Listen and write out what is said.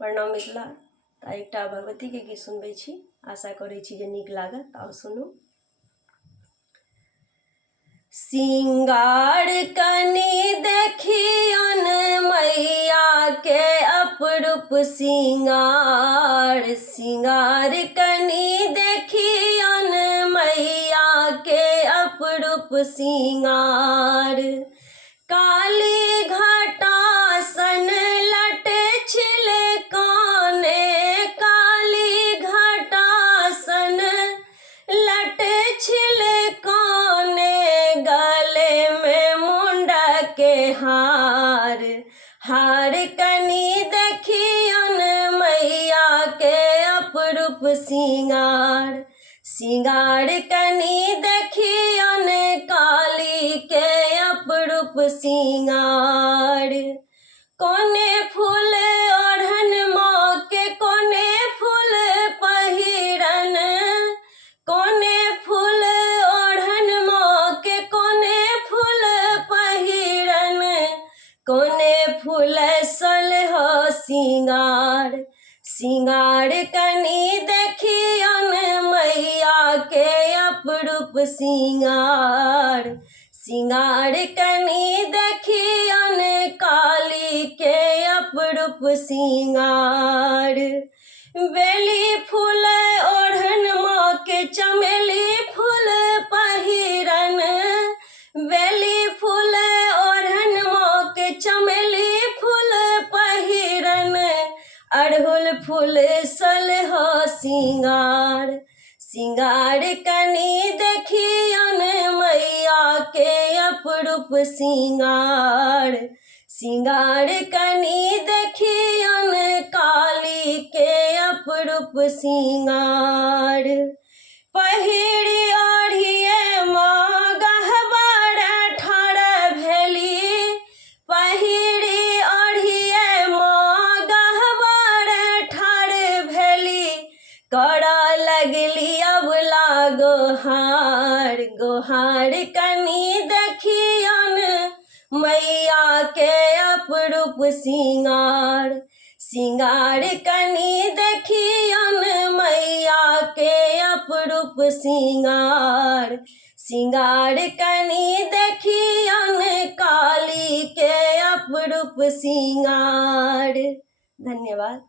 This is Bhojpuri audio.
प्रणाम मिथिला। तऽ एकटा भगवती के गीत सुनबै छी, आशा करै छी जे नीक लागत। आओर सुनू। सिंगार कनी देखियन मैया के अपरूप सिंगार, सिंगार कनी देखियन मैया के अपरूप सिंगार। काली घटासन लटे छिले काने, काली घटासन लटे छिले काने, गले में मुंडा के हार, हार कनी देखियन मैया के अपरूप सिंगार, सिंगार कनी देखियन काली के अपरूप सिंगार। कोने फूल ओढ़न माँ के कोने फूल पहिरन, कोने फूल ओढ़न माँ के कोने फूल पहिरन, कोने फूल सलह सिंगार, सिंगार कनी देखियन मैया के अपरूप सिंगार, सिंगार कनी देखियन काली के अपरूप सिंगार। बेली फूल ओढ़न माँ के चमेली फूल पहिरन, बेली फूल ओढ़न माँ के चमेली फूल पहिरन, अड़हुल फूल सलह सिंगार, सिंगार कनी देखियन मैया के अपरूप सिंगार, सिंगार कनी देखियन काली के अपरूप सिंगार। पहिरी ओढ़िए माँ गहबर ठाढ़ भेली, पहिरी ओढ़िए माँ गहबर ठाढ़ भेली, करऽ लगली अबला गोहार, गोहार कनी देखियन मैया के अपरूप सिंगार, सिंगार कनी देखियन मैया के अपरूप सिंगार, सिंगार कनी देखियन काली के अपरूप सिंगार। धन्यवाद।